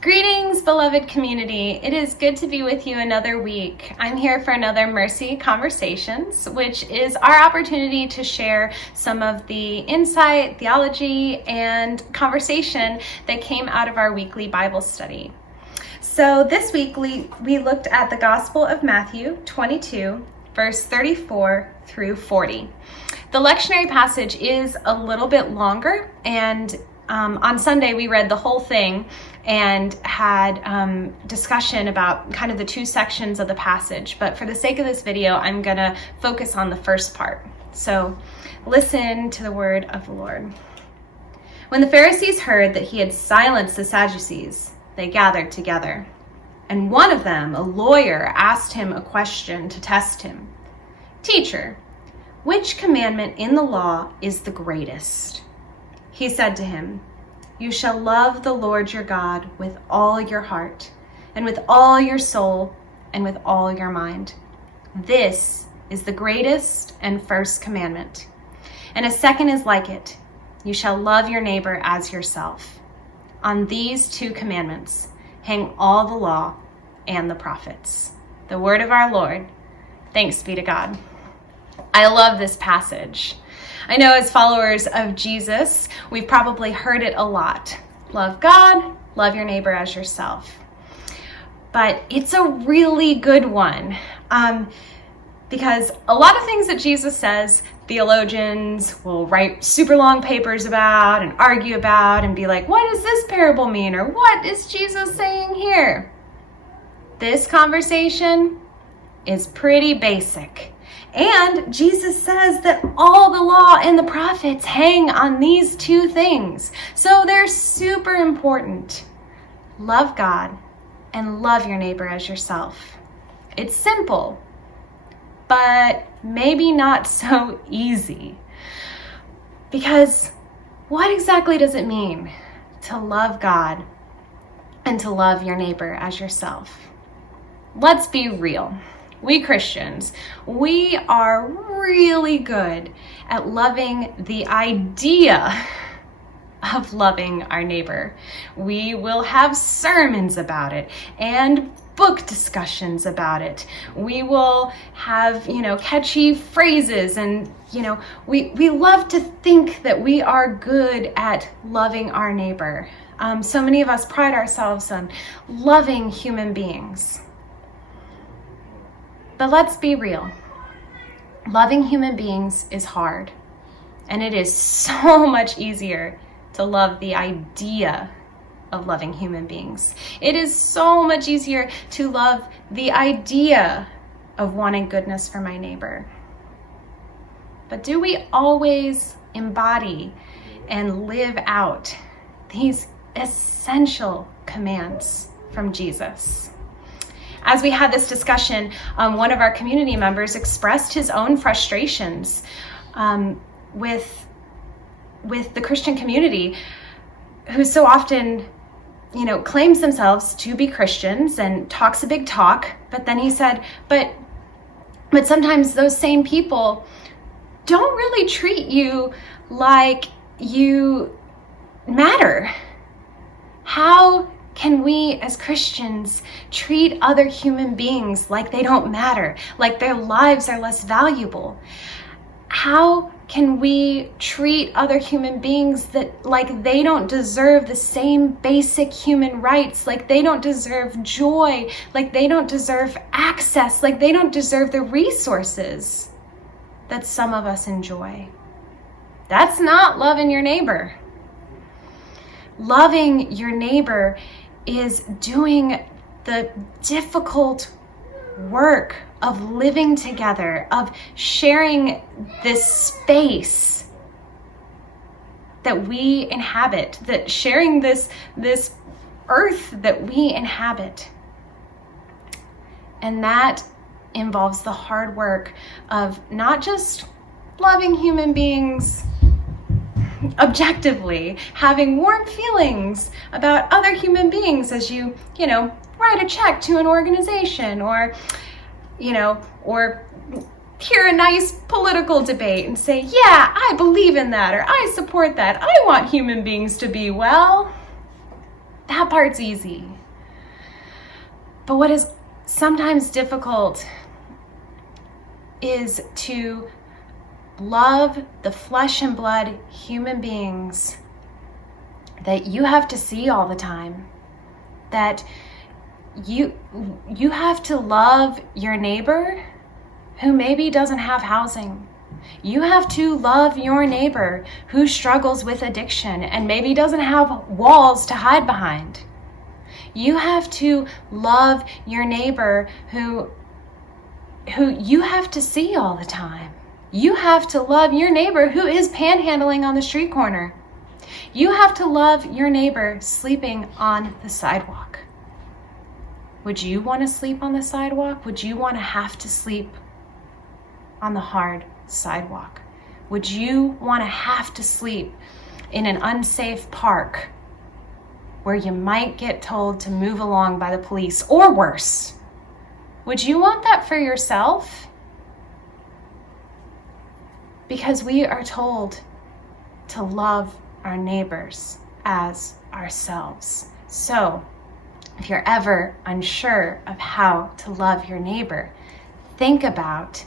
Greetings, beloved community. It is good to be with you another week. I'm here for another Mercy Conversations, which is our opportunity to share some of the insight, theology, and conversation that came out of our weekly Bible study. So this week we looked at the Gospel of Matthew 22, verse 34 through 40. The lectionary passage is a little bit longer, and on Sunday we read the whole thing and had discussion about kind of the two sections of the passage. But for the sake of this video, I'm gonna focus on the first part. So listen to the word of the Lord. When the Pharisees heard that he had silenced the Sadducees, they gathered together. And one of them, a lawyer, asked him a question to test him. "Teacher, which commandment in the law is the greatest?" He said to him, "You shall love the Lord your God with all your heart, and with all your soul, and with all your mind. This is the greatest and first commandment. And a second is like it. You shall love your neighbor as yourself. On these two commandments hang all the law and the prophets." The word of our Lord. Thanks be to God. I love this passage. I know as followers of Jesus, we've probably heard it a lot. Love God, love your neighbor as yourself. But it's a really good one because a lot of things that Jesus says, theologians will write super long papers about and argue about and be like, what does this parable mean? Or what is Jesus saying here? This conversation is pretty basic. And Jesus says that all the law and the prophets hang on these two things. So they're super important. Love God and love your neighbor as yourself. It's simple, but maybe not so easy. Because what exactly does it mean to love God and to love your neighbor as yourself? Let's be real. We Christians, we are really good at loving the idea of loving our neighbor. We will have sermons about it and book discussions about it. We will have, catchy phrases and, we love to think that we are good at loving our neighbor. So many of us pride ourselves on loving human beings. But let's be real. Loving human beings is hard, and it is so much easier to love the idea of loving human beings. It is so much easier to love the idea of wanting goodness for my neighbor. But do we always embody and live out these essential commands from Jesus? As we had this discussion, one of our community members expressed his own frustrations with the Christian community, who so often, claims themselves to be Christians and talks a big talk. But then he said, but sometimes those same people don't really treat you like you matter. How can we as Christians treat other human beings like they don't matter, like their lives are less valuable? How can we treat other human beings like they don't deserve the same basic human rights, like they don't deserve joy, like they don't deserve access, like they don't deserve the resources that some of us enjoy? That's not loving your neighbor. Loving your neighbor is doing the difficult work of living together, of sharing this space that we inhabit, that sharing this earth that we inhabit. And that involves the hard work of not just loving human beings objectively, having warm feelings about other human beings as you write a check to an organization or hear a nice political debate and say, yeah, I believe in that, or I support that. I want human beings to be well. That part's easy. But what is sometimes difficult is to love the flesh and blood human beings that you have to see all the time. That you have to love your neighbor who maybe doesn't have housing. You have to love your neighbor who struggles with addiction and maybe doesn't have walls to hide behind. You have to love your neighbor who you have to see all the time. You have to love your neighbor who is panhandling on the street corner. You have to love your neighbor sleeping on the sidewalk. Would you want to sleep on the sidewalk? Would you want to have to sleep on the hard sidewalk? Would you want to have to sleep in an unsafe park where you might get told to move along by the police, or worse? Would you want that for yourself? Because we are told to love our neighbors as ourselves. So, if you're ever unsure of how to love your neighbor, think about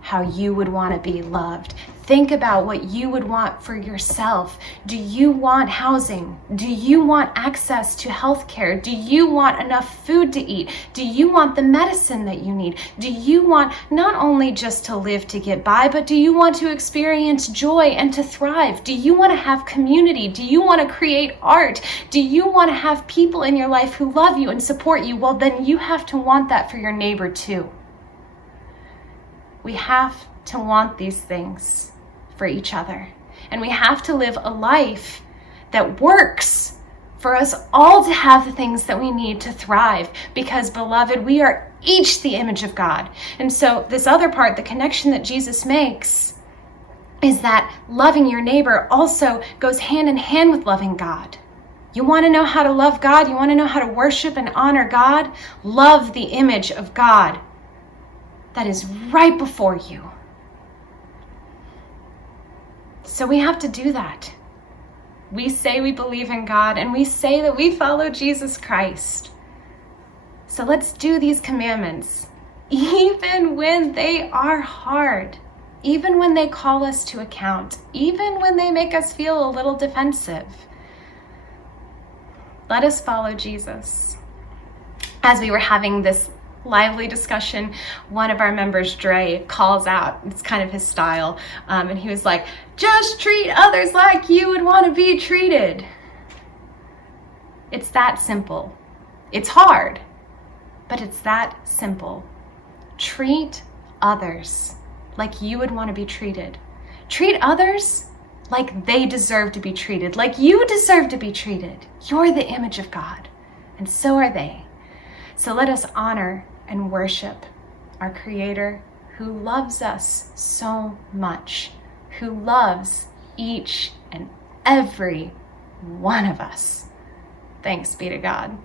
how you would want to be loved. Think about what you would want for yourself. Do you want housing? Do you want access to health care? Do you want enough food to eat? Do you want the medicine that you need? Do you want not only just to live to get by, but do you want to experience joy and to thrive? Do you want to have community? Do you want to create art? Do you want to have people in your life who love you and support you? Well, then you have to want that for your neighbor too. We have to want these things for each other. And we have to live a life that works for us all to have the things that we need to thrive. Because, beloved, we are each the image of God. And so this other part, the connection that Jesus makes, is that loving your neighbor also goes hand in hand with loving God. You want to know how to love God? You want to know how to worship and honor God? Love the image of God that is right before you. So we have to do that. We say we believe in God and we say that we follow Jesus Christ. So let's do these commandments, even when they are hard, even when they call us to account, even when they make us feel a little defensive. Let us follow Jesus. As we were having this lively discussion, one of our members, Dre, calls out, it's kind of his style, and he was like, just treat others like you would want to be treated. It's that simple. It's hard, but it's that simple. Treat others like you would want to be treated. Treat others like they deserve to be treated, like you deserve to be treated. You're the image of God, and so are they. So let us honor and worship our Creator who loves us so much, who loves each and every one of us. Thanks be to God.